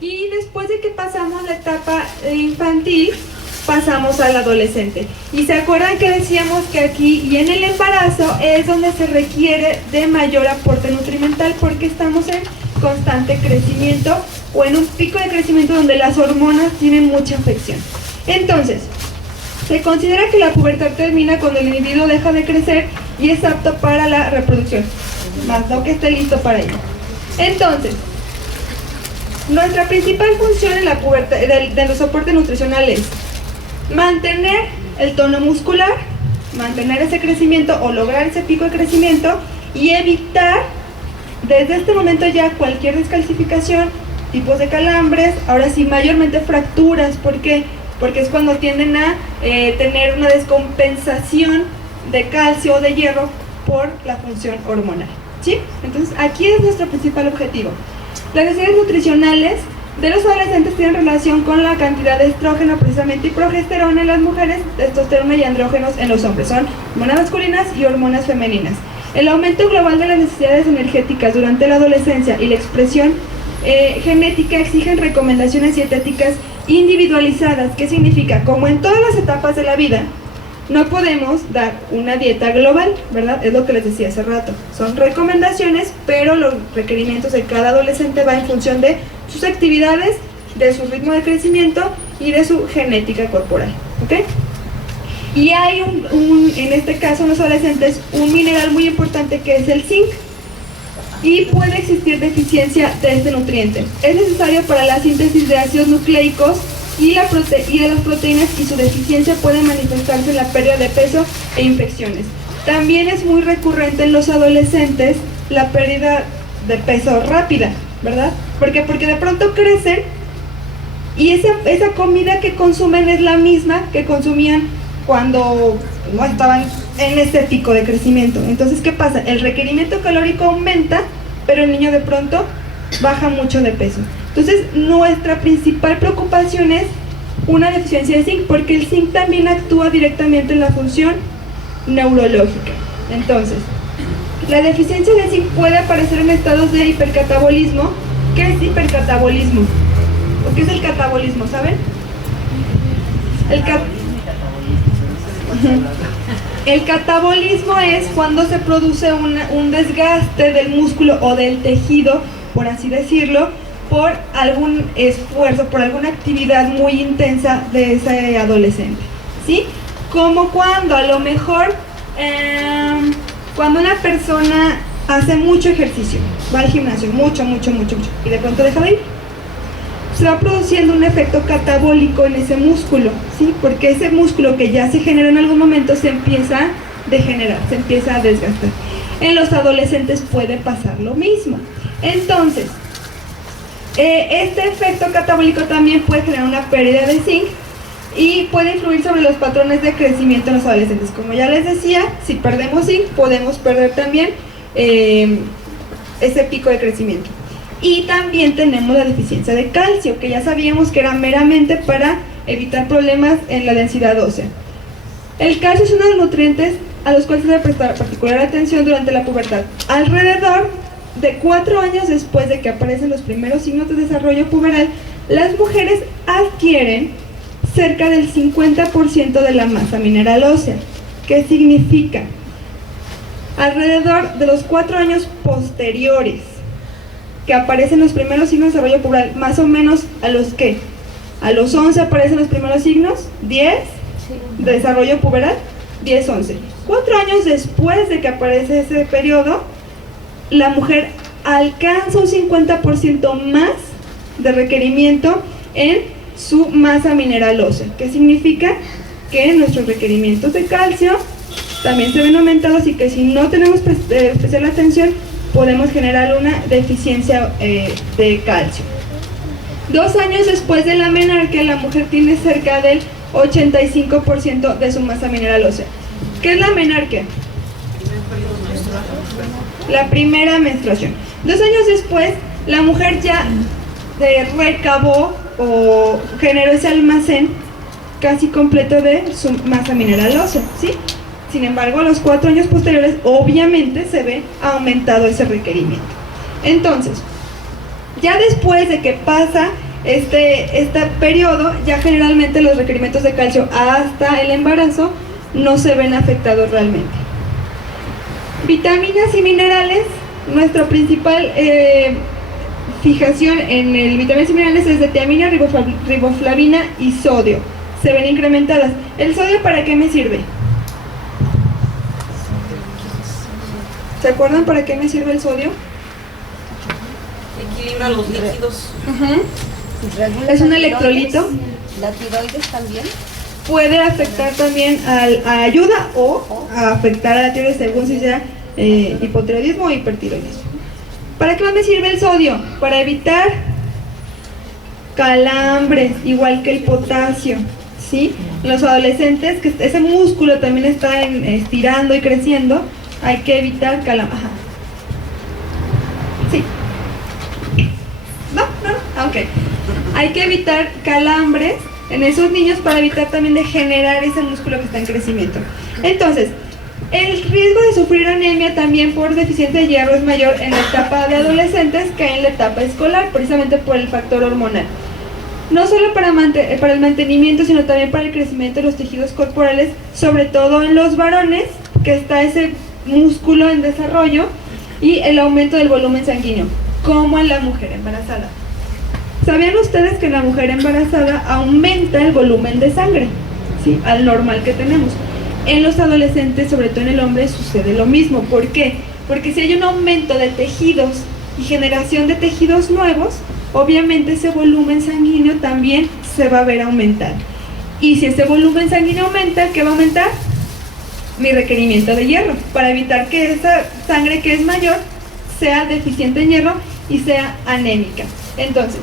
Y después de que pasamos la etapa infantil, pasamos al adolescente. Y se acuerdan que decíamos que aquí y en el embarazo es donde se requiere de mayor aporte nutrimental porque estamos en constante crecimiento o en un pico de crecimiento donde las hormonas tienen mucha afección. Entonces, se considera que la pubertad termina cuando el individuo deja de crecer y es apto para la reproducción, más no que esté listo para ello. Entonces, nuestra principal función en la pubertad de los soportes nutricionales es mantener el tono muscular, mantener ese crecimiento o lograr ese pico de crecimiento y evitar desde este momento ya cualquier descalcificación, tipos de calambres, ahora sí mayormente fracturas. ¿Por qué? Porque es cuando tienden a tener una descompensación de calcio o de hierro por la función hormonal, ¿sí? Entonces aquí es nuestro principal objetivo. Las necesidades nutricionales de los adolescentes tienen relación con la cantidad de estrógeno precisamente y progesterona en las mujeres, testosterona y andrógenos en los hombres. Son hormonas masculinas y hormonas femeninas. El aumento global de las necesidades energéticas durante la adolescencia y la expresión genética exigen recomendaciones dietéticas individualizadas. ¿Qué significa? Como en todas las etapas de la vida, no podemos dar una dieta global, ¿verdad? Es lo que les decía hace rato. Son recomendaciones, pero los requerimientos de cada adolescente va en función de sus actividades, de su ritmo de crecimiento y de su genética corporal, ¿ok? Y hay en este caso en los adolescentes, un mineral muy importante que es el zinc. Y puede existir deficiencia de este nutriente. Es necesario para la síntesis de ácidos nucleicos y de las proteínas, y su deficiencia puede manifestarse en la pérdida de peso e infecciones. También es muy recurrente en los adolescentes la pérdida de peso rápida, ¿verdad? ¿Por qué? Porque de pronto crecen y esa comida que consumen es la misma que consumían cuando no estaban en este pico de crecimiento. Entonces, ¿qué pasa? El requerimiento calórico aumenta, pero el niño de pronto baja mucho de peso. Entonces, nuestra principal preocupación es una deficiencia de zinc, porque el zinc también actúa directamente en la función neurológica. Entonces, la deficiencia de zinc puede aparecer en estados de hipercatabolismo. ¿Qué es hipercatabolismo? ¿O qué es el catabolismo? ¿Saben? El catabolismo es cuando se produce un desgaste del músculo o del tejido, por así decirlo, por algún esfuerzo, por alguna actividad muy intensa de ese adolescente, ¿sí? Como cuando a lo mejor, cuando una persona hace mucho ejercicio, va al gimnasio, mucho, y de pronto deja de ir, se va produciendo un efecto catabólico en ese músculo, ¿sí? Porque ese músculo que ya se generó en algún momento se empieza a degenerar, se empieza a desgastar. En los adolescentes puede pasar lo mismo. Entonces, este efecto catabólico también puede generar una pérdida de zinc y puede influir sobre los patrones de crecimiento en los adolescentes. Como ya les decía, si perdemos zinc, podemos perder también ese pico de crecimiento. Y también tenemos la deficiencia de calcio, que ya sabíamos que era meramente para evitar problemas en la densidad ósea. El calcio es uno de los nutrientes a los cuales se debe prestar particular atención durante la pubertad. Alrededor de 4 años después de que aparecen los primeros signos de desarrollo puberal, las mujeres adquieren cerca del 50% de la masa mineral ósea. ¿Qué significa? Alrededor de los 4 años posteriores que aparecen los primeros signos de desarrollo puberal, más o menos a los que a los 11 aparecen los primeros signos, 10 de desarrollo puberal, 10, 11. 4 años después de que aparece ese periodo, la mujer alcanza un 50% más de requerimiento en su masa mineral ósea. ¿Qué significa? Que nuestros requerimientos de calcio también se ven aumentados y que si no tenemos especial atención podemos generar una deficiencia de calcio. 2 años después de la menarquia, la mujer tiene cerca del 85% de su masa mineral ósea. ¿Qué es la menarquia? La primera menstruación. 2 años después, la mujer ya recabó o generó ese almacén casi completo de su masa mineral ósea, ¿sí? Sin embargo, a los 4 años posteriores, obviamente se ve aumentado ese requerimiento. Entonces, ya después de que pasa este periodo, ya generalmente los requerimientos de calcio hasta el embarazo no se ven afectados realmente. Vitaminas y minerales, nuestra principal fijación en el vitaminas y minerales es de tiamina, riboflavina y sodio. Se ven incrementadas. ¿El sodio para qué me sirve? ¿Se acuerdan para qué me sirve el sodio? Equilibra los líquidos. Es un electrolito. ¿La tiroides también? Puede afectar también ayuda o a afectar a la tiroides según si sea hipotiroidismo o hipertiroidismo. ¿Para qué más me sirve el sodio? Para evitar calambres, igual que el potasio, ¿sí? Los adolescentes, que ese músculo también está estirando y creciendo, hay que evitar calambres. Sí. No, ok. Hay que evitar calambres en esos niños para evitar también de generar ese músculo que está en crecimiento. Entonces, el riesgo de sufrir anemia también por deficiencia de hierro es mayor en la etapa de adolescentes que en la etapa escolar, precisamente por el factor hormonal. No solo para el mantenimiento, sino también para el crecimiento de los tejidos corporales, sobre todo en los varones, que está ese músculo en desarrollo, y el aumento del volumen sanguíneo, como en la mujer embarazada. ¿Sabían ustedes que en la mujer embarazada aumenta el volumen de sangre? ¿Sí? Al normal que tenemos. En los adolescentes, sobre todo en el hombre, sucede lo mismo. ¿Por qué? Porque si hay un aumento de tejidos y generación de tejidos nuevos, obviamente ese volumen sanguíneo también se va a ver aumentar. Y si ese volumen sanguíneo aumenta, ¿qué va a aumentar? Mi requerimiento de hierro, para evitar que esa sangre que es mayor sea deficiente en hierro y sea anémica. Entonces,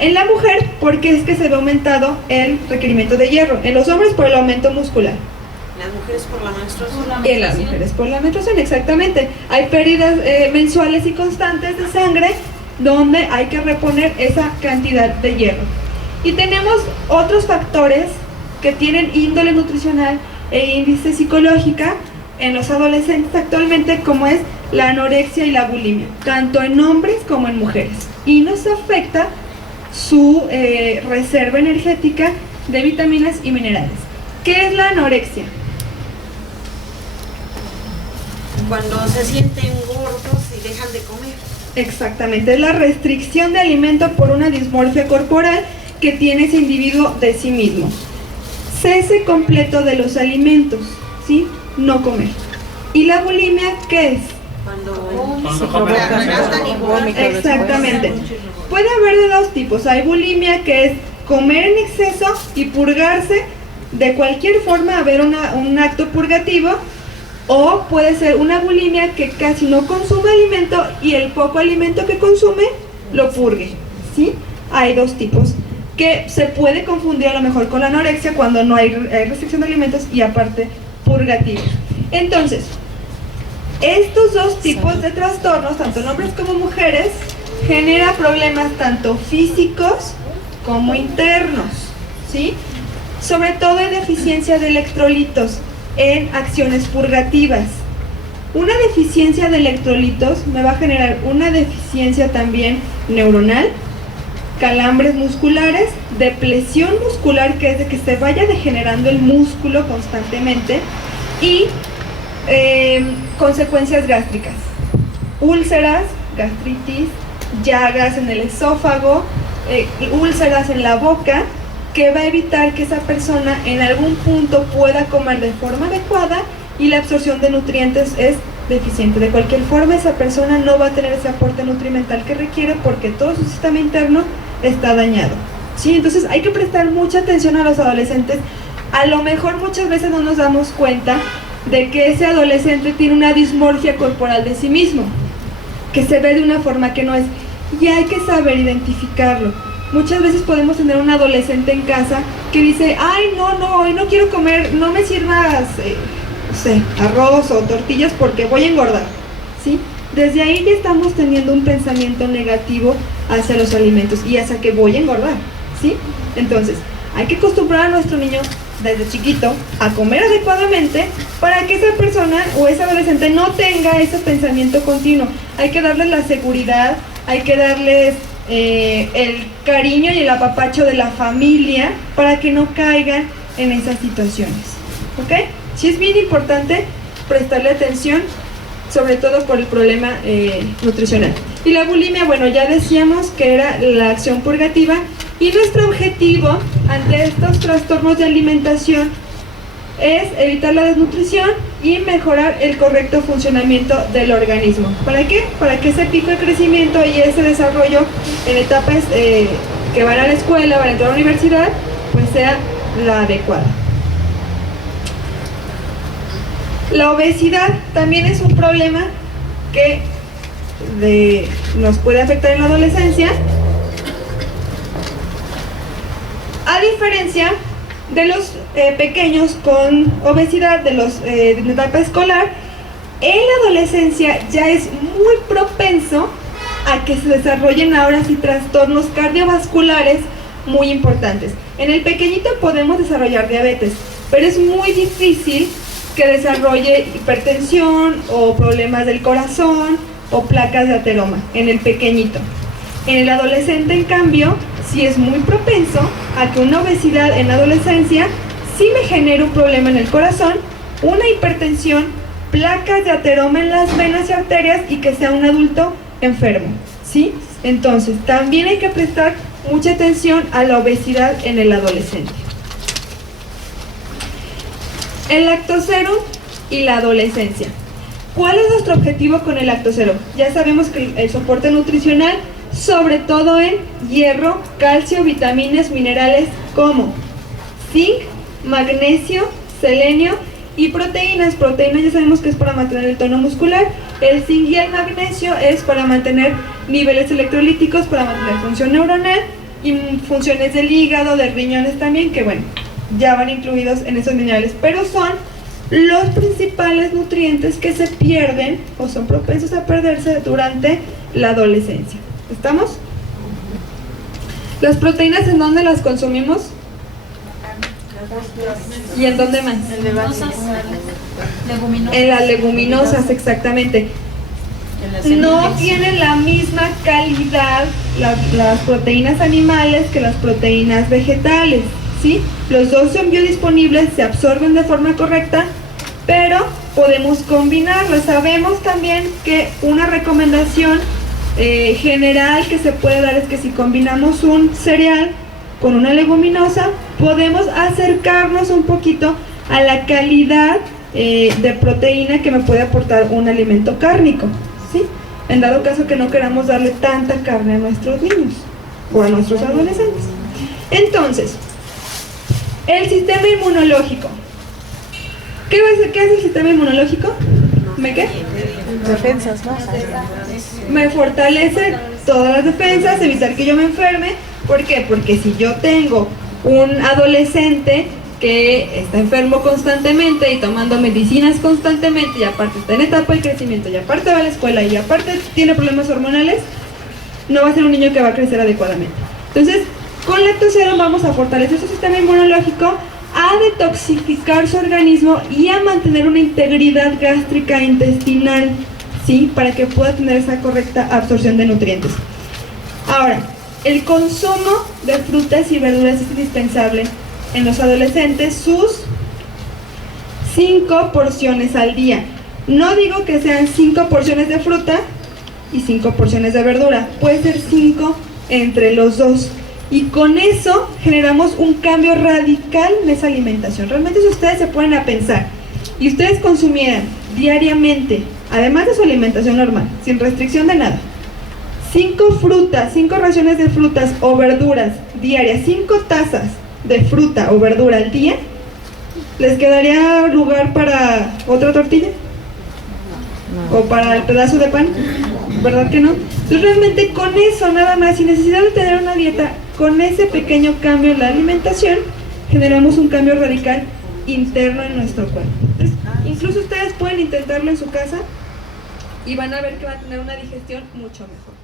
en la mujer, ¿por qué es que se ve aumentado el requerimiento de hierro? En los hombres por el aumento muscular. Las mujeres por la menstruación. En las mujeres por la menstruación, exactamente. Hay pérdidas mensuales y constantes de sangre donde hay que reponer esa cantidad de hierro. Y tenemos otros factores que tienen índole nutricional e índice psicológica en los adolescentes actualmente, como es la anorexia y la bulimia, tanto en hombres como en mujeres. Y nos afecta su reserva energética de vitaminas y minerales. ¿Qué es la anorexia? Cuando se sienten gordos y dejan de comer. Exactamente, es la restricción de alimento por una dismorfia corporal que tiene ese individuo de sí mismo. Cese completo de los alimentos, ¿sí? No comer. ¿Y la bulimia qué es? Cuando gastan y comen. Exactamente. Puede haber de dos tipos. Hay bulimia, que es comer en exceso y purgarse de cualquier forma, haber un acto purgativo. O puede ser una bulimia que casi no consume alimento y el poco alimento que consume lo purgue, ¿sí? Hay dos tipos que se puede confundir a lo mejor con la anorexia cuando no hay restricción de alimentos y aparte purgativo. Entonces, estos dos tipos de trastornos, tanto en hombres como mujeres, genera problemas tanto físicos como internos, ¿sí? Sobre todo en deficiencia de electrolitos en acciones purgativas. Una deficiencia de electrolitos me va a generar una deficiencia también neuronal, calambres musculares, depresión muscular, que es de que se vaya degenerando el músculo constantemente, y consecuencias gástricas, úlceras, gastritis, llagas en el esófago, úlceras en la boca, que va a evitar que esa persona en algún punto pueda comer de forma adecuada y la absorción de nutrientes es deficiente. De cualquier forma, esa persona no va a tener ese aporte nutrimental que requiere porque todo su sistema interno está dañado, ¿sí? Entonces hay que prestar mucha atención a los adolescentes. A lo mejor muchas veces no nos damos cuenta de que ese adolescente tiene una dismorfia corporal de sí mismo, que se ve de una forma que no es, y hay que saber identificarlo. Muchas veces podemos tener un adolescente en casa que dice, ay, no, hoy no quiero comer, no me sirvas, no sé, arroz o tortillas porque voy a engordar, ¿sí? Desde ahí ya estamos teniendo un pensamiento negativo hacia los alimentos y hacia que voy a engordar, ¿sí? Entonces, hay que acostumbrar a nuestro niño desde chiquito a comer adecuadamente para que esa persona o ese adolescente no tenga ese pensamiento continuo. Hay que darles la seguridad, hay que darles el cariño y el apapacho de la familia para que no caigan en esas situaciones, ¿ok? Sí es bien importante prestarle atención, sobre todo por el problema nutricional. Y la bulimia, bueno, ya decíamos que era la acción purgativa, y nuestro objetivo ante estos trastornos de alimentación es evitar la desnutrición y mejorar el correcto funcionamiento del organismo. ¿Para qué? Para que ese pico de crecimiento y ese desarrollo en etapas que van a la escuela, van a entrar a la universidad, pues sea la adecuada. La obesidad también es un problema que nos puede afectar en la adolescencia, a diferencia de los pequeños con obesidad de la etapa escolar. En la adolescencia ya es muy propenso a que se desarrollen ahora sí trastornos cardiovasculares muy importantes. En el pequeñito podemos desarrollar diabetes, pero es muy difícil que desarrolle hipertensión o problemas del corazón o placas de ateroma en el pequeñito. En el adolescente, en cambio, sí es muy propenso a que una obesidad en la adolescencia sí me genere un problema en el corazón, una hipertensión, placas de ateroma en las venas y arterias, y que sea un adulto enfermo, ¿sí? Entonces, también hay que prestar mucha atención a la obesidad en el adolescente. El lactoserum y la adolescencia. ¿Cuál es nuestro objetivo con el lactoserum? Ya sabemos que el soporte nutricional, sobre todo en hierro, calcio, vitaminas, minerales como zinc, magnesio, selenio y proteínas. Proteínas ya sabemos que es para mantener el tono muscular. El zinc y el magnesio es para mantener niveles electrolíticos, para mantener función neuronal y funciones del hígado, de riñones también, que bueno, ya van incluidos en esos minerales, pero son los principales nutrientes que se pierden o son propensos a perderse durante la adolescencia. ¿Estamos? ¿Las proteínas en dónde las consumimos? ¿Y en dónde más? En las leguminosas, exactamente. No tienen la misma calidad las proteínas animales que las proteínas vegetales, ¿sí? Los dos son biodisponibles, se absorben de forma correcta, pero podemos combinarlos. Sabemos también que una recomendación general que se puede dar es que si combinamos un cereal con una leguminosa, podemos acercarnos un poquito a la calidad de proteína que me puede aportar un alimento cárnico, ¿sí? En dado caso que no queramos darle tanta carne a nuestros niños o a nuestros adolescentes. Entonces, el sistema inmunológico. ¿Qué hace el sistema inmunológico? ¿Me qué? Defensas, ¿no? Me fortalece todas las defensas, evitar que yo me enferme. ¿Por qué? Porque si yo tengo un adolescente que está enfermo constantemente y tomando medicinas constantemente, y aparte está en etapa de crecimiento, y aparte va a la escuela, y aparte tiene problemas hormonales, no va a ser un niño que va a crecer adecuadamente. Entonces, con lactoserum vamos a fortalecer su sistema inmunológico, a detoxificar su organismo y a mantener una integridad gástrica e intestinal, ¿sí? Para que pueda tener esa correcta absorción de nutrientes. Ahora, el consumo de frutas y verduras es indispensable en los adolescentes, sus 5 porciones al día. No digo que sean 5 porciones de fruta y 5 porciones de verdura, puede ser 5 entre los dos. Y con eso generamos un cambio radical en esa alimentación. Realmente, si ustedes se ponen a pensar y ustedes consumieran diariamente, además de su alimentación normal, sin restricción de nada, 5 frutas, 5 raciones de frutas o verduras diarias, 5 tazas de fruta o verdura al día, ¿les quedaría lugar para otra tortilla? ¿O para el pedazo de pan? ¿Verdad que no? Entonces realmente con eso nada más, sin necesidad de tener una dieta, con ese pequeño cambio en la alimentación, generamos un cambio radical interno en nuestro cuerpo. Entonces, incluso ustedes pueden intentarlo en su casa y van a ver que van a tener una digestión mucho mejor.